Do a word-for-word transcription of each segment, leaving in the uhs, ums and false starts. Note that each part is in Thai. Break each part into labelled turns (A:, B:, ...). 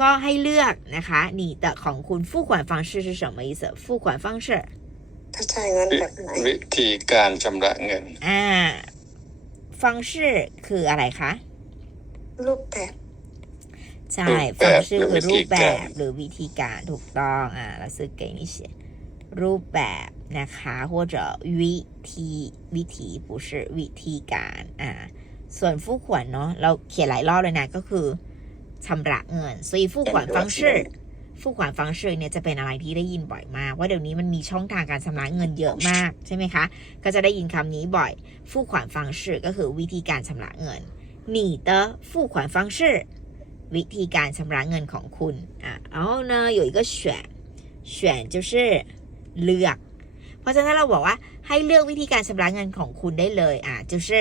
A: ให้เลือกนะคะ你的ของคุณ付款方式是什么意思付款方式
B: ถ้าจ่ายเงินแบบไหน
C: วิธีการชำระเงิน
A: อ่า方式คืออะไรคะ
B: รูปแบบ
A: ใช่方式คือรูปแบบหรือวิธีการถูกต้องอ่าเราซื้อเก่งนี่เสียรูปแบบนะคะ或者วิธีวิธี不是วิธีการอ่าส่วน付款เนาะเราเขียนหลายรอบเลยนะก็คือชำระเงิน所以付款方式付款方式เนี่ยจะเป็นอะไรที่ได้ยินบ่อยมากว่าเดี๋ยวนี้มันมีช่องทางการชำระเงินเยอะมากใช่ไหมคะก็จะได้ยินคำนี้บ่อย付款方式ก็คือวิธีการชำระเงิน你的付款方式วิธีการชำระเงินของคุณอ่ะ然后呢有一个选选就是เลือกเพราะฉะนั้นเราบอกว่าให้เลือกวิธีการชำระเงินของคุณได้เลยอ่ะ就是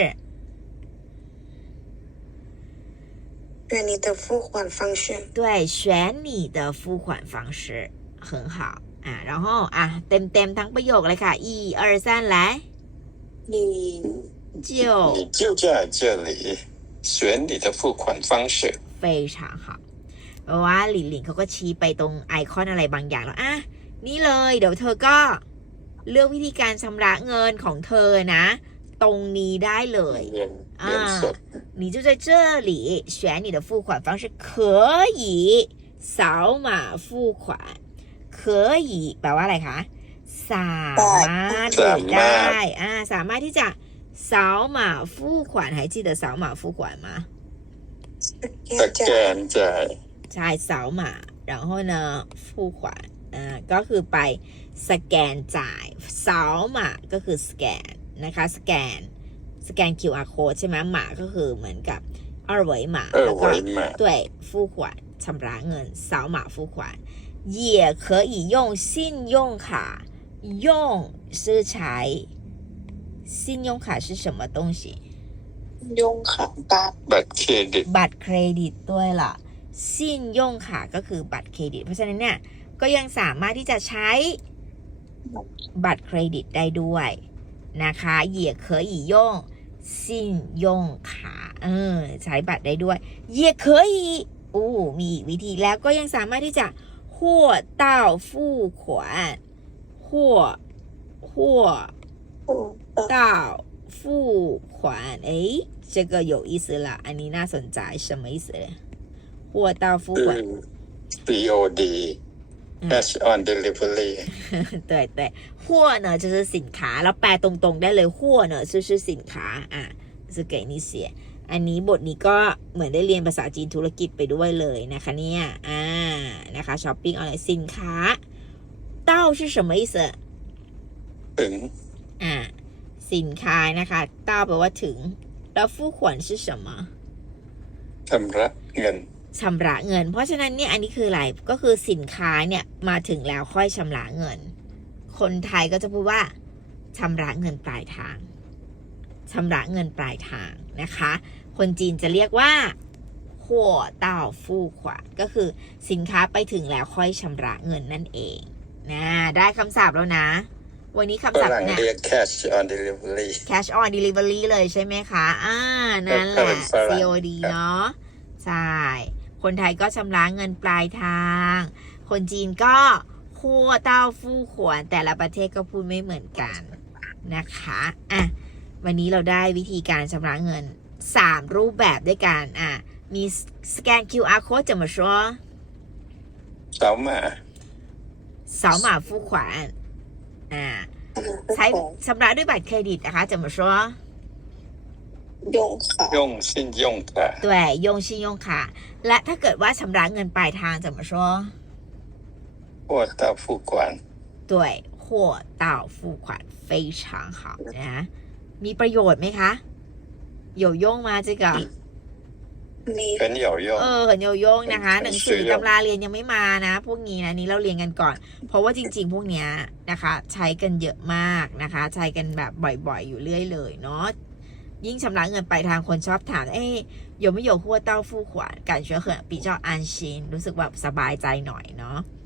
B: 选你的付款方式
A: 对选你的付款方式很好อ่ะ然后อ่ะเต็มเต็มทั้งประโยคเลยค่ะ一二三来
B: 你
A: 就
C: 你就在这里选你的付款方式
A: 非常好เพราะว่าหลินหลินเขาก็ชี้ไปตรงไอคอนอะไรบางอย่างแล้วอ่ะนี่เลยเดี๋ยวเธอก็เลือกวิธีการชำระเงินของเธอนะตรงนี้ได้เลย
C: อ่า
A: 你就在这里选你的付款方式可以扫码付款可以แปลว่าอะไรคะสามารถได้อ่าสามารถที่จะ扫码付款还记得扫码付款吗
C: สแกนจ่าย
A: ใช่扫码然后呢付款อ่าก็คือไปสแกนจ่าย扫码ก็คือสแกนนะคะสแกนสแกน คิว อาร์ code ใช่ไหมหมาก็คือเหมือนกับ二维码แล้วก็ด้วย付款ชำระเงิน扫码付款也可以用信用卡用是ใช้信用卡是什么东西
B: ยงค่ะบัตร
C: บัตรเครดิต
A: บัตรเครดิตด้วยล่ะ信用卡ก็คือบัตรเครดิตเพราะฉะนั้นเนี่ยก็ยังสามารถที่จะใช้บัตรเครดิตได้ด้วยนะคะ也可以用信用卡เออใช้บัตรได้ด้วย也可以อู้มีอีกวิธีแล้วก็ยังสามารถที่จะ货到付款货货到付款诶这个有意思了อันนี้น่าสนใจ什么意思货到付款
C: ซี โอ ดี Cash on Delivery
A: 对对货呢就是สินค้าเราแปลตรงๆได้เลย货呢就是สินค้าอ่ะจะ给你写อันนี้บทนี้ก็เหมือนได้เรียนภาษาจีนธุรกิจไปด้วยเลยนะคะเนี่ยอ่านะคะช้อปปิ้งออนไลน์สินค้าเต้า是什么意思
C: ถึง
A: อ่าสินค้านะคะเต้าแปลว่าถึงแล้ว付款是什么
C: ชำระเงิน
A: ชำระเงินเพราะฉะนั้นเนี่ยอันนี้คืออะไรก็คือสินค้าเนี่ยมาถึงแล้วค่อยชำระเงินคนไทยก็จะพูดว่าชำระเงินปลายทางชำระเงินปลายทางนะคะคนจีนจะเรียกว่าหัวเต้าฟู่ขวาก็คือสินค้าไปถึงแล้วค่อยชำระเงินนั่นเองนะได้คำศัพท์แล้วนะวันนี้คำศัพท์เนี่ย
C: เรียก cash on delivery
A: cash on delivery เลยใช่ไหมคะอ่านั่นแหละ ซี โอ ดี เนาะใช่คนไทยก็ชำระเงินปลายทางคนจีนก็หัวเต้าฟู่ขวานแต่ละประเทศก็พูดไม่เหมือนกันนะคะอ่ะวันนี้เราได้วิธีการชำระเงินสามรูปแบบด้วยกันอ่ะมีสแกน คิว อาร์ code 怎么说
C: 扫码
A: 扫码付款อ่าใช้ชำระด้วยบัตรเครดิตนะคะ怎么说
B: ยงค่ะ
C: 用信用卡
A: 对用信用卡และถ้าเกิดว่าชำระเงินปลายทาง怎么说
C: 货到付款
A: 对货到付款非常好นะมีประโยชน์ไหมคะ有用吗这个
B: มี
C: 很有用
A: เออ很有用นะคะหนังสือตำราเรียนยังไม่มานะพวกนี้นะนี้เราเรียนกันก่อนเพราะว่าจริงๆพวกเนี้ยนะคะใช้กันเยอะมากนะคะใช้กันแบบบ่อยๆอยู่เรื่อยเลยเนาะยิ่งชำระเงินปลายทางคนชอบถามเอ๊ย有没有货到付款感觉很比较安心รู้สึกแบบสบายใจหน่อยเนาะ